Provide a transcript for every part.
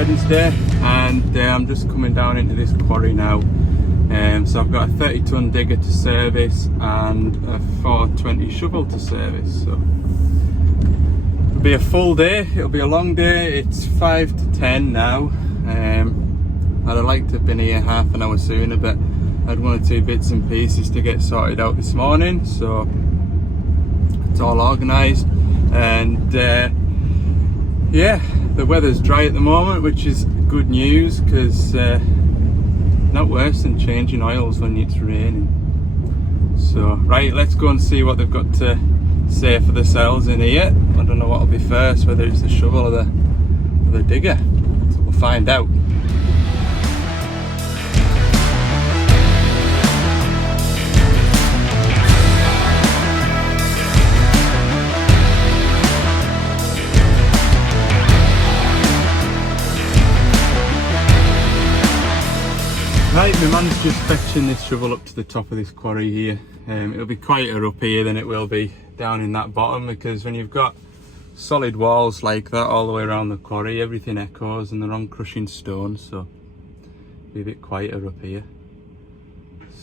Wednesday, and I'm just coming down into this quarry now. So I've got a 30-ton digger to service and a 420 shovel to service. So it'll be a full day, it'll be a long day. It's 5 to 10 now. I'd have liked to have been here half an hour sooner, but I had one or two bits and pieces to get sorted out this morning, so it's all organised. And yeah, the weather's dry at the moment, which is good news, because not worse than changing oils when it's raining. So right, let's go and see what they've got to say for themselves in here. I don't know what'll be first, whether it's the shovel or the digger, so we'll find out. Right, my man's just fetching this shovel up to the top of this quarry here. It'll be quieter up here than it will be down in that bottom, because when you've got solid walls like that all the way around the quarry, everything echoes and they're on crushing stone, so it'll be a bit quieter up here.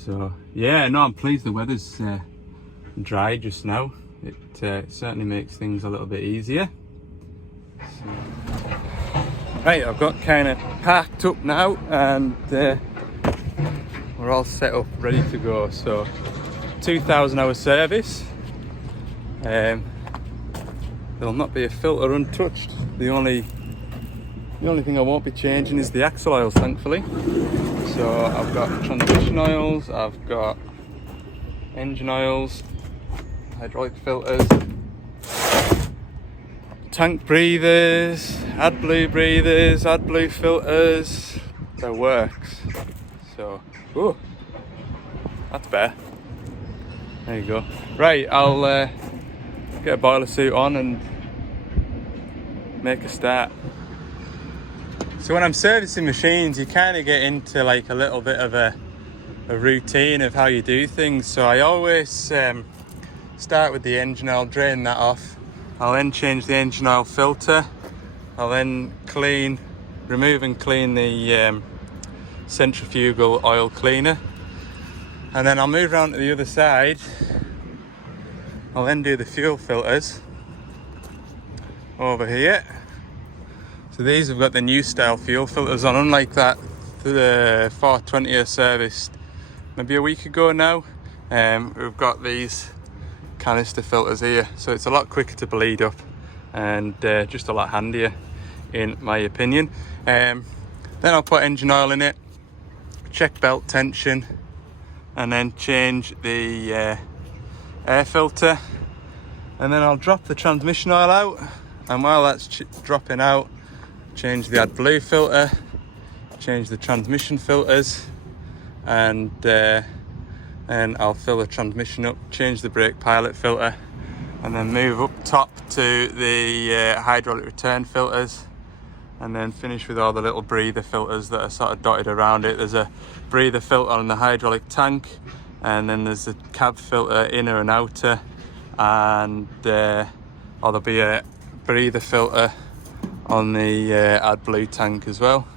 So yeah, no, I'm pleased the weather's dry just now. It certainly makes things a little bit easier. So, right, I've got kind of parked up now, and we're all set up, ready to go. So 2,000 hour service. There'll not be a filter untouched. The only thing I won't be changing is the axle oils, thankfully. So I've got transmission oils, I've got engine oils, hydraulic filters, tank breathers, AdBlue breathers, AdBlue filters. The works. So, oh, that's better. There you go. Right, I'll get a boiler suit on and make a start. So when I'm servicing machines, you kind of get into like a little bit of a routine of how you do things. So I always start with the engine oil, drain that off. I'll then change the engine oil filter. I'll then remove and clean the centrifugal oil cleaner, and then I'll move around to the other side. I'll then do the fuel filters over here. So these have got the new style fuel filters on, unlike that the 420 I serviced maybe a week ago now. We've got these canister filters here, so it's a lot quicker to bleed up and just a lot handier in my opinion. Then I'll put engine oil in it, check belt tension, and then change the air filter, and then I'll drop the transmission oil out, and while that's dropping out, change the AdBlue filter, change the transmission filters, and I'll fill the transmission up, change the brake pilot filter, and then move up top to the hydraulic return filters, and then finish with all the little breather filters that are sort of dotted around it. There's a breather filter on the hydraulic tank, and then there's a cab filter, inner and outer, and there'll be a breather filter on the AdBlue tank as well.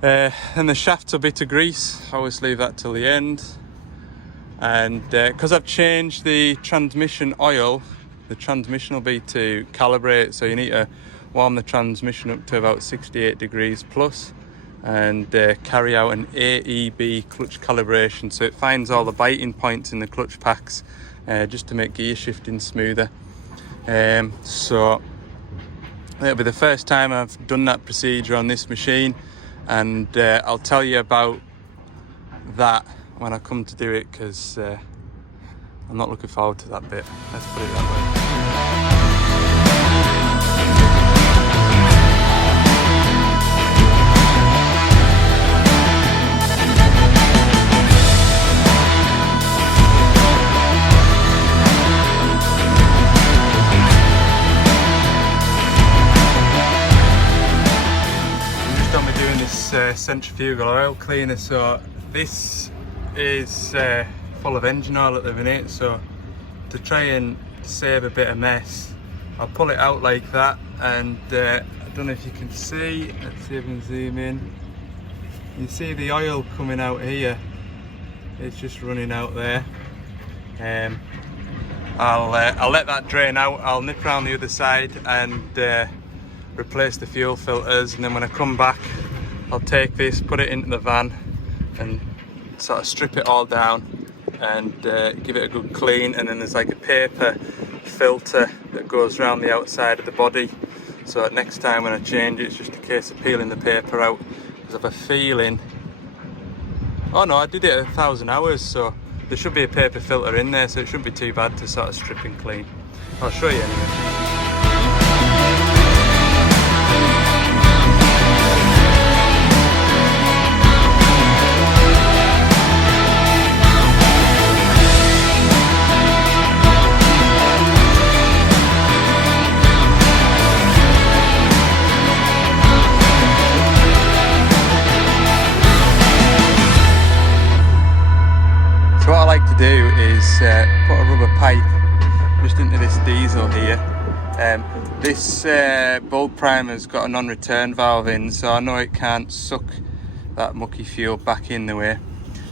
And the shafts will be to grease. I always leave that till the end. And because I've changed the transmission oil, the transmission will be to calibrate, so you need to warm the transmission up to about 68 degrees plus, and carry out an AEB clutch calibration, so it finds all the biting points in the clutch packs, just to make gear shifting smoother. So it'll be the first time I've done that procedure on this machine, and I'll tell you about that when I come to do it, because I'm not looking forward to that bit, let's put it that way. Centrifugal oil cleaner. So this is full of engine oil at the minute, so to try and save a bit of mess, I'll pull it out like that and I don't know if you can see, let's see if I can zoom in. You see the oil coming out here, it's just running out there. I'll let that drain out. I'll nip around the other side and replace the fuel filters, and then when I come back I'll take this, put it into the van and sort of strip it all down and give it a good clean. And then there's like a paper filter that goes around the outside of the body, so that next time when I change it, it's just a case of peeling the paper out, because I have a feeling, oh no, I did it 1,000 hours, so there should be a paper filter in there, so it shouldn't be too bad to sort of strip and clean. I'll show you anyway. So what I like to do is put a rubber pipe just into this diesel here. This bulb primer's got a non-return valve in, so I know it can't suck that mucky fuel back in the way.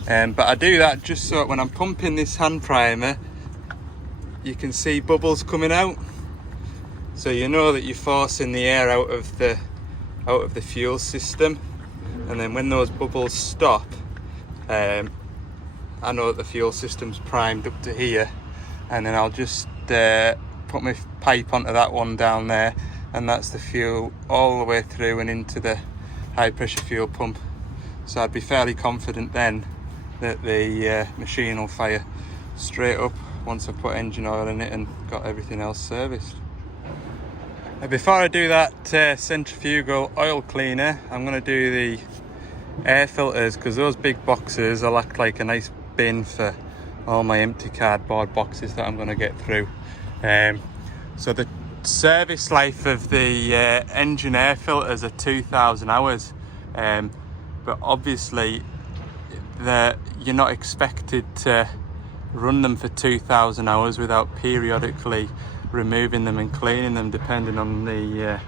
But I do that just so that when I'm pumping this hand primer, you can see bubbles coming out. So you know that you're forcing the air out of the fuel system, and then when those bubbles stop, I know that the fuel system's primed up to here, and then I'll just put my pipe onto that one down there, and that's the fuel all the way through and into the high pressure fuel pump. So I'd be fairly confident then that the machine will fire straight up once I've put engine oil in it and got everything else serviced. Before I do that centrifugal oil cleaner, I'm going to do the air filters, because those big boxes will act like a nice bin for all my empty cardboard boxes that I'm going to get through. So the service life of the engine air filters are 2,000 hours, but obviously you're not expected to run them for 2,000 hours without periodically removing them and cleaning them, depending on the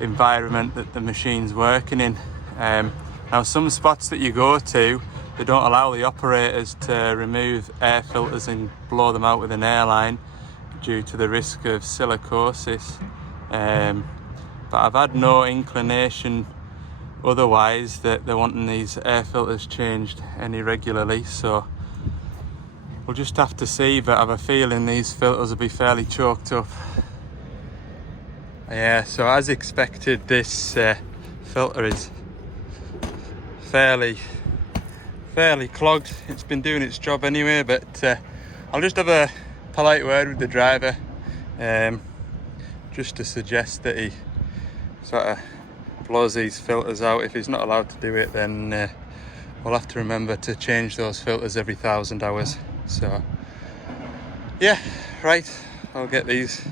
environment that the machine's working in. Now some spots that you go to, they don't allow the operators to remove air filters and blow them out with an airline due to the risk of silicosis. But I've had no inclination otherwise that they're wanting these air filters changed any regularly, so we'll just have to see, but I have a feeling these filters will be fairly choked up. Yeah, so as expected, this filter is fairly clogged. It's been doing its job anyway, but I'll just have a polite word with the driver, just to suggest that he sort of blows these filters out. If he's not allowed to do it, then we'll have to remember to change those filters every 1,000 hours. So yeah, right, I'll get these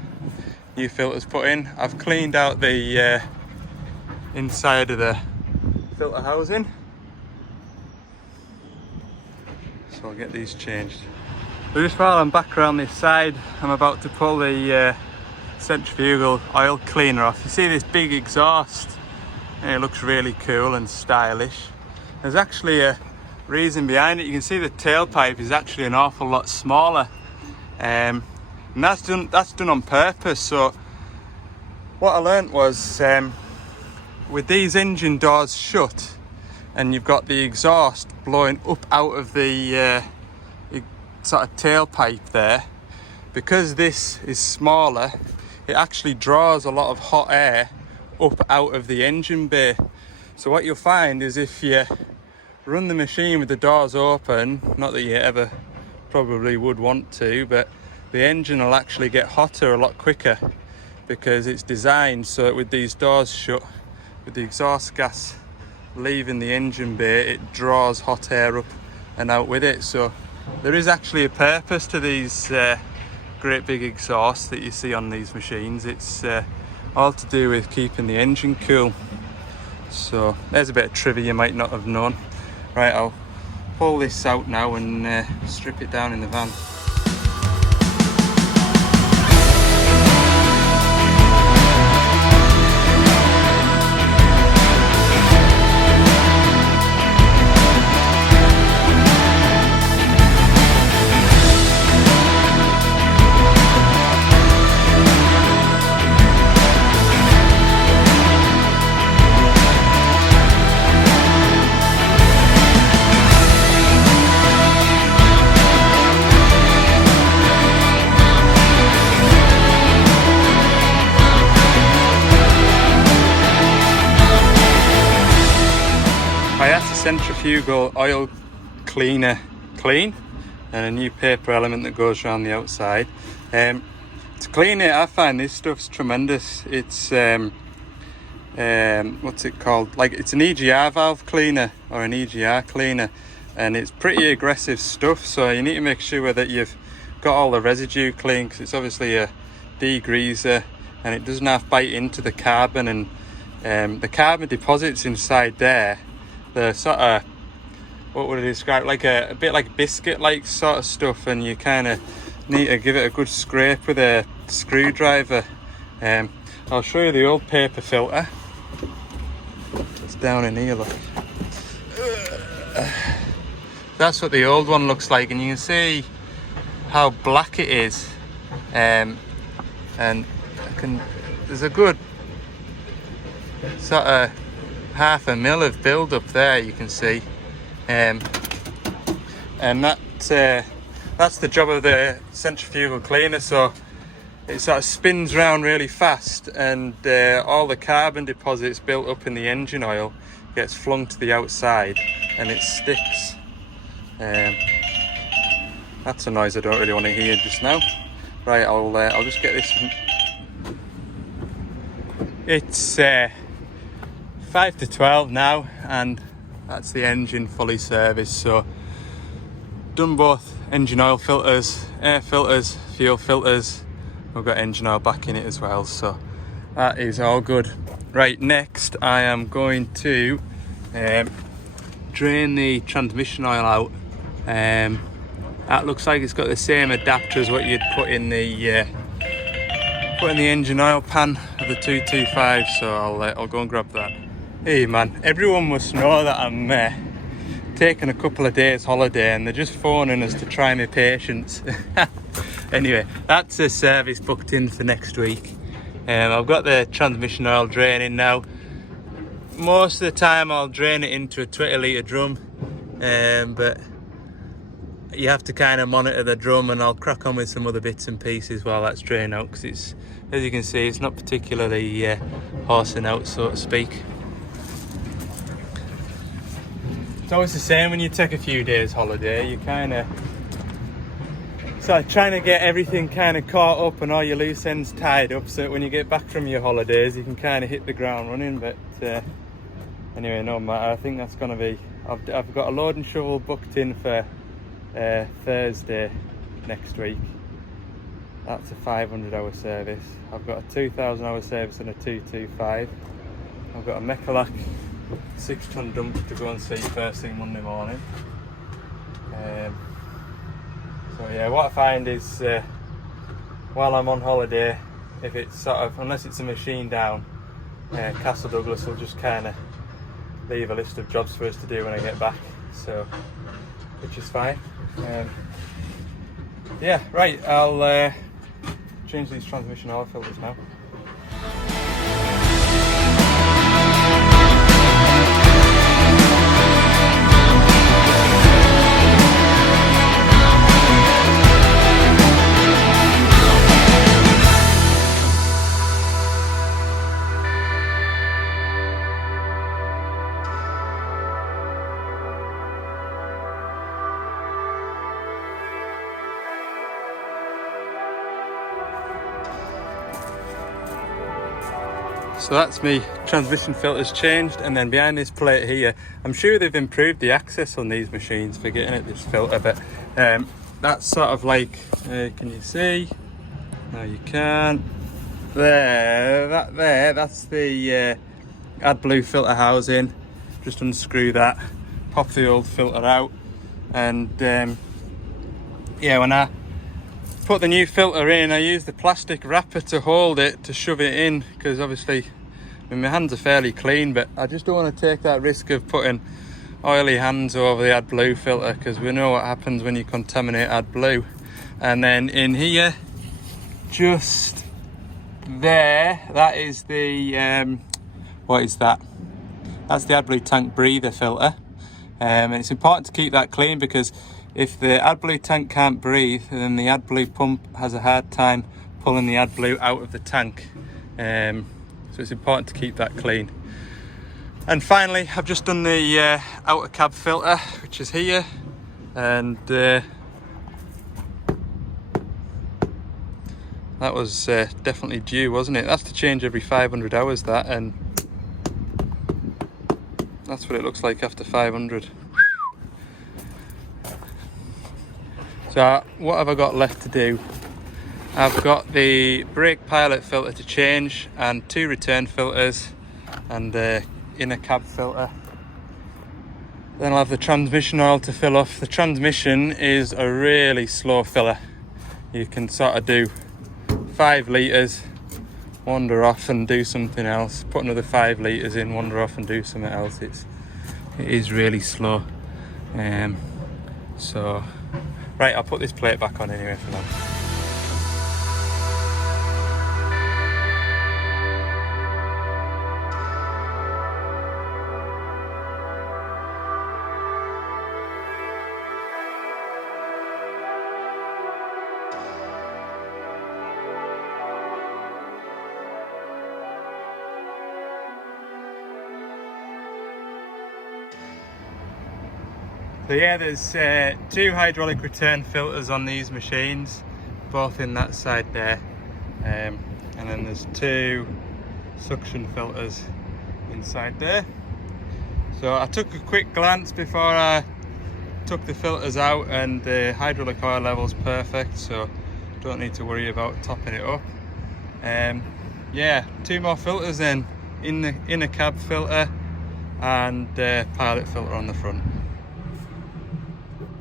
new filters put in. I've cleaned out the inside of the filter housing, so I'll get these changed. So just while I'm back around this side, I'm about to pull the centrifugal oil cleaner off. You see this big exhaust, and it looks really cool and stylish. There's actually a reason behind it. You can see the tailpipe is actually an awful lot smaller, and that's done on purpose. So what I learnt was, with these engine doors shut and you've got the exhaust blowing up out of the sort of tailpipe there, because this is smaller, it actually draws a lot of hot air up out of the engine bay. So what you'll find is if you run the machine with the doors open, not that you ever probably would want to, but the engine will actually get hotter a lot quicker, because it's designed so that with these doors shut, with the exhaust gas leaving the engine bay, it draws hot air up and out with it. So there is actually a purpose to these great big exhausts that you see on these machines. It's all to do with keeping the engine cool. So there's a bit of trivia you might not have known. Right, I'll pull this out now and strip it down in the van. centrifugal oil cleaner clean, and a new paper element that goes around the outside. To clean it, I find this stuff's tremendous. It's what's it called? Like, it's an EGR valve cleaner or an EGR cleaner, and it's pretty aggressive stuff. So you need to make sure that you've got all the residue clean, because it's obviously a degreaser and it doesn't have to bite into the carbon, and the carbon deposits inside there, the sort of, what would I describe, like a bit like biscuit like sort of stuff, and you kind of need to give it a good scrape with a screwdriver. I'll show you the old paper filter. It's down in here, look. That's what the old one looks like, and you can see how black it is. And there's a good sort of 1/2 mil of build up there, you can see. And that's the job of the centrifugal cleaner. So it sort of spins around really fast, and all the carbon deposits built up in the engine oil gets flung to the outside and it sticks. That's a noise I don't really want to hear just now. Right, I'll just get this. It's 5 to 12 now, and that's the engine fully serviced. So done both engine oil filters, air filters, fuel filters. We've got engine oil back in it as well, so that is all good. Right, next I am going to drain the transmission oil out. That looks like it's got the same adapter as what you'd put in the engine oil pan of the 225, so I'll go and grab that. Hey man, everyone must know that I'm taking a couple of days holiday, and they're just phoning us to try my patience. Anyway, that's a service booked in for next week. I've got the transmission oil draining now. Most of the time I'll drain it into a 20 litre drum, but you have to kind of monitor the drum, and I'll crack on with some other bits and pieces while that's draining out, because it's, as you can see, it's not particularly horsing out, so to speak. It's always the same when you take a few days holiday. You kind of trying to get everything kind of caught up and all your loose ends tied up, so that when you get back from your holidays you can kind of hit the ground running. But anyway, no matter, I think that's going to be, I've got a load and shovel booked in for Thursday next week. That's a 500-hour service. I've got a 2,000-hour service and a 225. I've got a Mechalak 6-ton dump to go and see first thing Monday morning. So yeah, what I find is while I'm on holiday, if it's sort of, unless it's a machine down, Castle Douglas will just kind of leave a list of jobs for us to do when I get back, so which is fine. Yeah, right, I'll change these transmission oil filters now. So that's me transmission filters changed, and then behind this plate here, I'm sure they've improved the access on these machines for getting at this filter, but that's sort of like, can you see? No, you can't. That's the AdBlue filter housing. Just unscrew that, pop the old filter out, and yeah, when I put the new filter in, I use the plastic wrapper to hold it, to shove it in, because obviously, I mean, my hands are fairly clean, but I just don't want to take that risk of putting oily hands over the AdBlue filter, because we know what happens when you contaminate AdBlue. And then in here, just there, that is the what is that? That's the AdBlue tank breather filter, and it's important to keep that clean, because if the AdBlue tank can't breathe, then the AdBlue pump has a hard time pulling the AdBlue out of the tank. So it's important to keep that clean. And finally, I've just done the outer cab filter, which is here, and that was definitely due, wasn't it? That's to change every 500 hours, that, and that's what it looks like after 500. So what have I got left to do? I've got the brake pilot filter to change and 2 return filters and the inner cab filter. Then I'll have the transmission oil to fill off. The transmission is a really slow filler. You can sort of do 5 litres, wander off and do something else, put another 5 litres in, wander off and do something else. It is really slow. So right, I'll put this plate back on anyway for now. So yeah, there's 2 hydraulic return filters on these machines, both in that side there, and then there's 2 suction filters inside there. So I took a quick glance before I took the filters out, and the hydraulic oil level's perfect, so don't need to worry about topping it up. Yeah, 2 more filters then, in the inner cab filter and pilot filter on the front.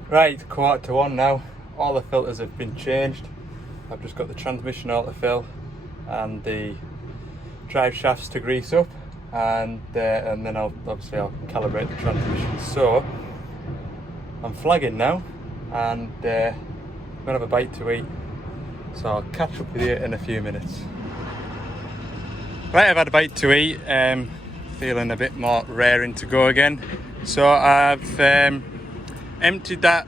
Right, 1:15 now. All the filters have been changed. I've just got the transmission oil to fill and the drive shafts to grease up, and then I'll calibrate the transmission. So I'm flagging now, and I'm gonna have a bite to eat. So I'll catch up with you in a few minutes. Right, I've had a bite to eat. Feeling a bit more raring to go again. So I've emptied that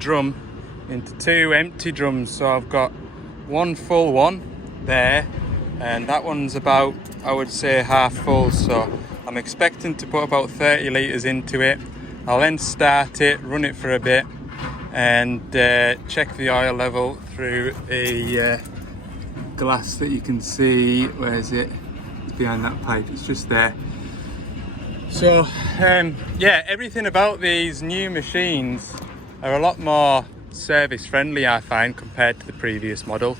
drum into 2 empty drums. So I've got 1 full one there, and that one's about, I would say, half full. So I'm expecting to put about 30 litres into it. I'll then start it, run it for a bit, and check the oil level through a glass that you can see. Where is it? It's behind that pipe, it's just there. So yeah, everything about these new machines are a lot more service friendly, I find, compared to the previous model.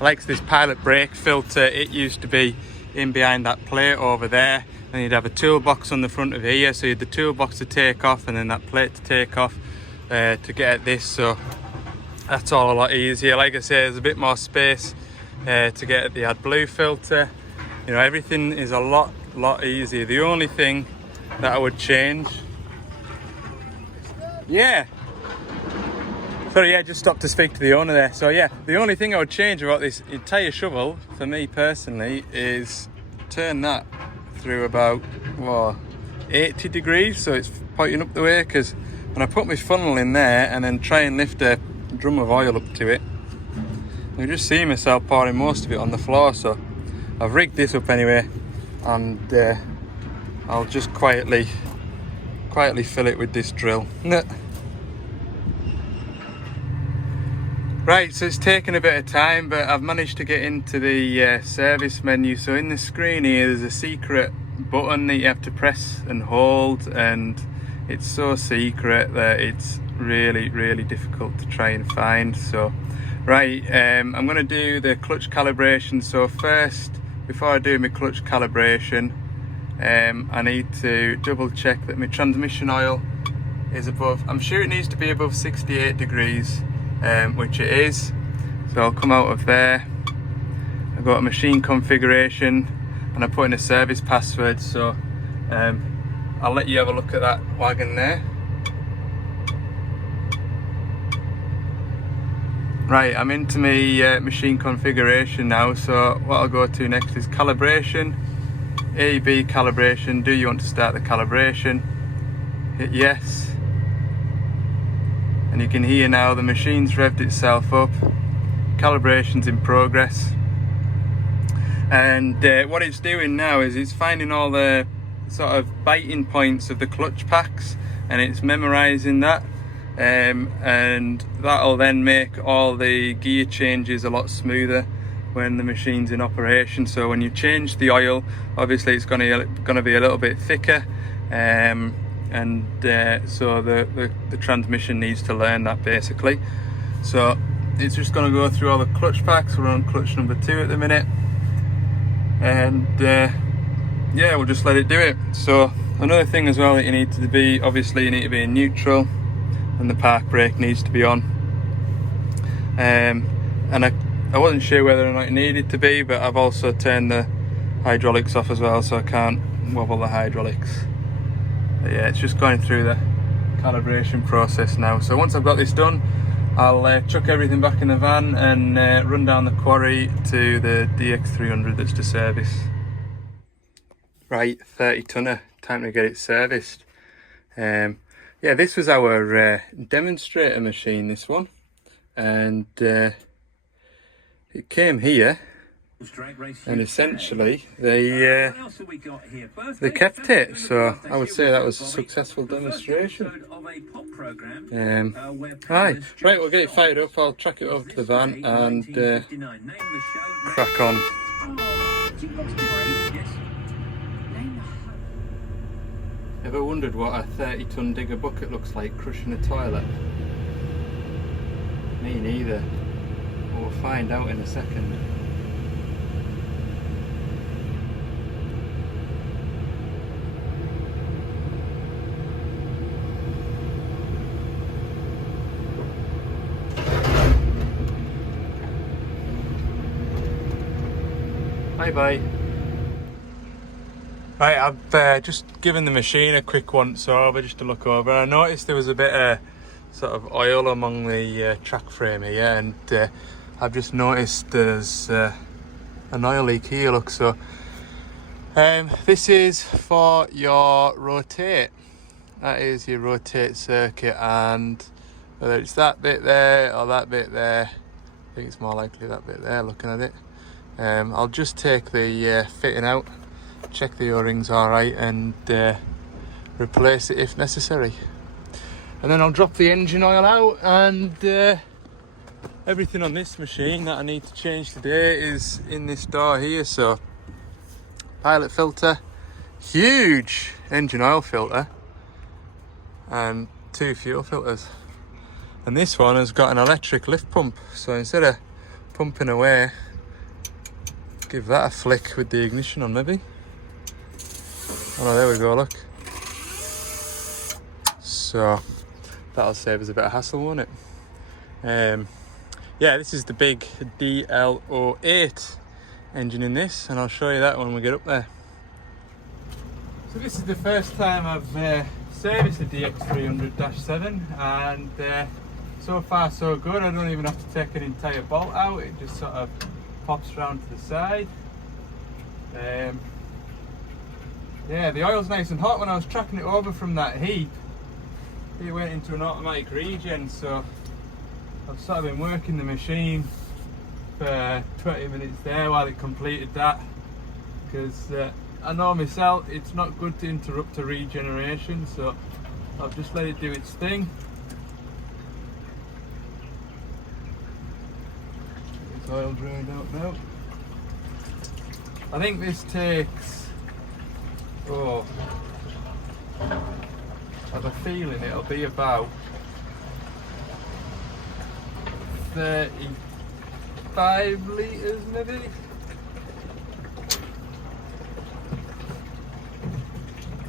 Like this pilot brake filter, it used to be in behind that plate over there, and you'd have a toolbox on the front of here, so you had the toolbox to take off and then that plate to take off to get at this. So that's all a lot easier. Like I say, there's a bit more space to get at the AdBlue filter. You know, everything is a lot easier. The only thing that I would change, yeah, sorry, yeah, just stopped to speak to the owner there. So yeah, the only thing I would change about this entire shovel for me personally is turn that through about 80 degrees, so it's pointing up the way, because when I put my funnel in there and then try and lift a drum of oil up to it, I just see myself pouring most of it on the floor. So I've rigged this up anyway, and I'll just quietly fill it with this drill. Right, so it's taken a bit of time, but I've managed to get into the service menu. So in the screen here, there's a secret button that you have to press and hold, and it's so secret that it's really difficult to try and find. So right, I'm going to do the clutch calibration. So first, before I do my clutch calibration, I need to double check that my transmission oil is above, I'm sure it needs to be above 68 degrees, which it is. So I'll come out of there, I've got a machine configuration, and I put in a service password. So I'll let you have a look at that wagon there. Right, I'm into my machine configuration now. So what I'll go to next is calibration, A/B calibration. Do you want to start the calibration? Hit yes, and you can hear now the machine's revved itself up. Calibration's in progress. And what it's doing now is it's finding all the sort of biting points of the clutch packs, and it's memorizing that, and that'll then make all the gear changes a lot smoother when the machine's in operation. So when you change the oil, obviously it's going to be a little bit thicker, so the transmission needs to learn that basically. So it's just going to go through all the clutch packs. We're on clutch number 2 at the minute, and yeah, we'll just let it do it. So another thing as well that you need to be, obviously you need to be in neutral, and the park brake needs to be on. And I wasn't sure whether or not it needed to be, but I've also turned the hydraulics off as well, so I can't wobble the hydraulics. But yeah, it's just going through the calibration process now. So once I've got this done, I'll chuck everything back in the van and run down the quarry to the DX300 that's to service. Right, 30 tonner, time to get it serviced. Yeah, this was our demonstrator machine, this one, and it came here, and essentially they kept it, so I would say that was a successful demonstration. Right, we'll get it fired up. I'll track it over to the van and crack on. Ever wondered what a 30-ton digger bucket looks like crushing a toilet? Me neither. We'll find out in a second. Bye. Right, I've just given the machine a quick once over just to look over. I noticed there was a bit of sort of oil among the track frame here, and I've just noticed there's an oil leak here, look. So this is for your rotate. That is your rotate circuit, and whether it's that bit there or that bit there, I think it's more likely that bit there looking at it. I'll just take the fitting out, check the O-rings alright, and replace it if necessary. And then I'll drop the engine oil out, and everything on this machine that I need to change today is in this door here. So pilot filter, huge engine oil filter, and 2 fuel filters. And this one has got an electric lift pump, so instead of pumping away, give that a flick with the ignition on maybe. Oh no, there we go, look. So that'll save us a bit of hassle, won't it? Yeah, this is the big DL08 engine in this, and I'll show you that when we get up there. So this is the first time I've serviced the DX300-7, and so far so good. I don't even have to take an entire bolt out, it just sort of pops round to the side. Yeah, the oil's nice and hot. When I was tracking it over from that heap, it went into an automatic regen, so I've sort of been working the machine for 20 minutes there while it completed that, because I know myself it's not good to interrupt a regeneration, so I've just let it do its thing. It's oil drained out now. I think this takes, I have a feeling it'll be about 35 litres maybe.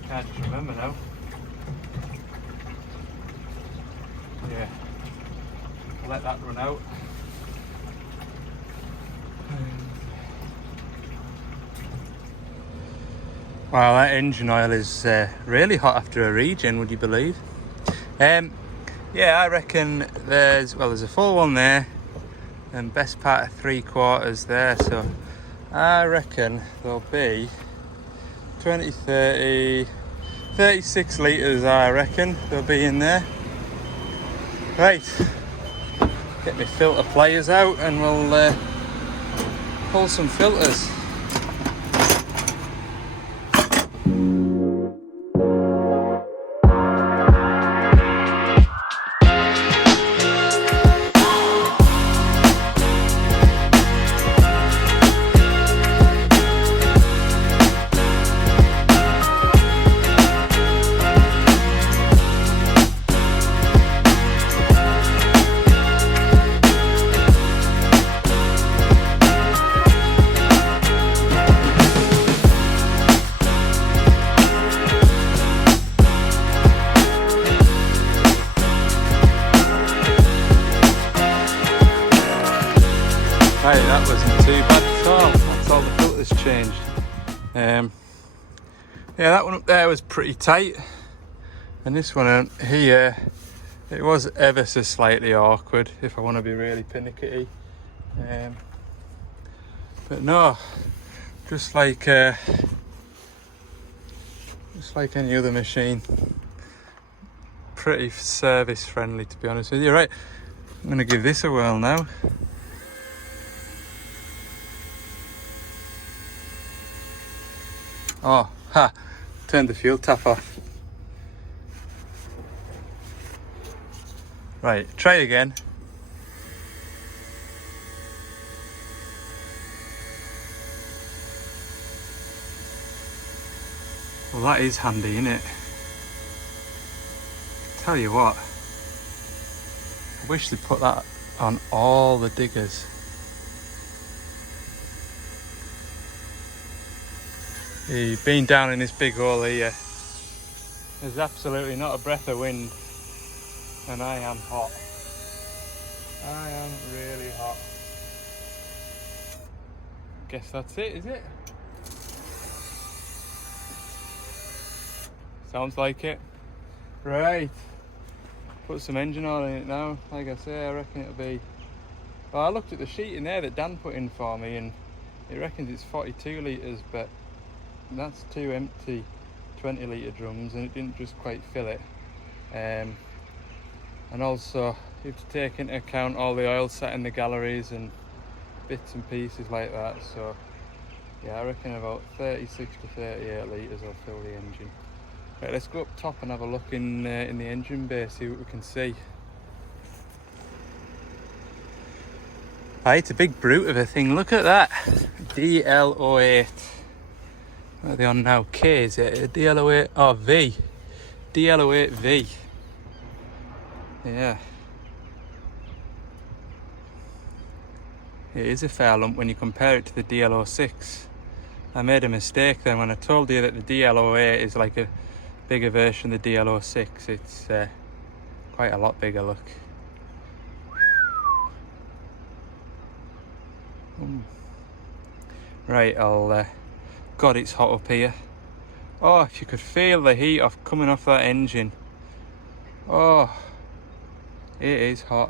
Can't just remember now. Yeah, I'll let that run out. Wow, that engine oil is really hot after a regen, would you believe? Yeah, I reckon there's a full one there, and best part of 3/4 there, so I reckon there'll be 20, 30, 36 litres, I reckon there'll be in there. Right, get my filter pliers out and we'll pull some filters. has changed. Yeah, that one up there was pretty tight, and this one here, it was ever so slightly awkward if I want to be really pernickety. But no, just like any other machine, pretty service friendly, to be honest with you. Right, I'm going to give this a whirl now. Oh, ha! Turned the fuel tap off. Right, try again. Well, that is handy, isn't it? Tell you what, I wish they'd put that on all the diggers. You've been down in this big hole here. There's absolutely not a breath of wind, and I am hot. I am really hot. Guess that's it, is it? Sounds like it. Right. Put some engine oil in it now. Like I say, I reckon it'll be... Well, I looked at the sheet in there that Dan put in for me, and it reckons it's 42 litres, but that's two empty 20 litre drums, and it didn't just quite fill it. And also you have to take into account all the oil sat in the galleries and bits and pieces like that. So yeah, I reckon about 36 to 38 litres will fill the engine. Right, let's go up top and have a look in the engine bay, see what we can see. It's a big brute of a thing. Look at that. DL08. What are they on now? K, is it? A DL08? Oh, V. DL08V. Yeah. It is a fair lump when you compare it to the DL06. I made a mistake then when I told you that the DL08 is like a bigger version of the DL06. It's quite a lot bigger, look. Right, God, it's hot up here. Oh, if you could feel the heat coming off that engine. Oh, it is hot.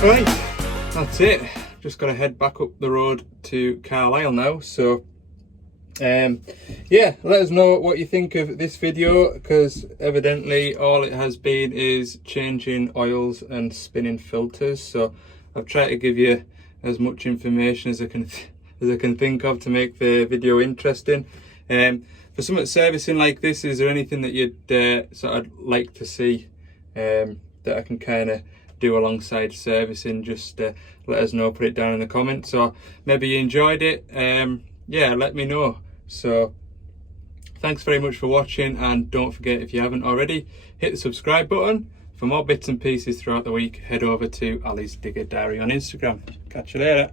Right, that's it. Just got to head back up the road to Carlisle now. So yeah, let us know what you think of this video, because evidently all it has been is changing oils and spinning filters. So I've tried to give you as much information as I can think of to make the video interesting. For some servicing like this, is there anything that you'd sort of like to see that I can kind of do alongside servicing? Just let us know, put it down in the comments, or maybe you enjoyed it. Yeah, let me know. So thanks very much for watching, and don't forget, if you haven't already, hit the subscribe button. For more bits and pieces throughout the week, head over to Ali's Digger Diary on Instagram. Catch you later.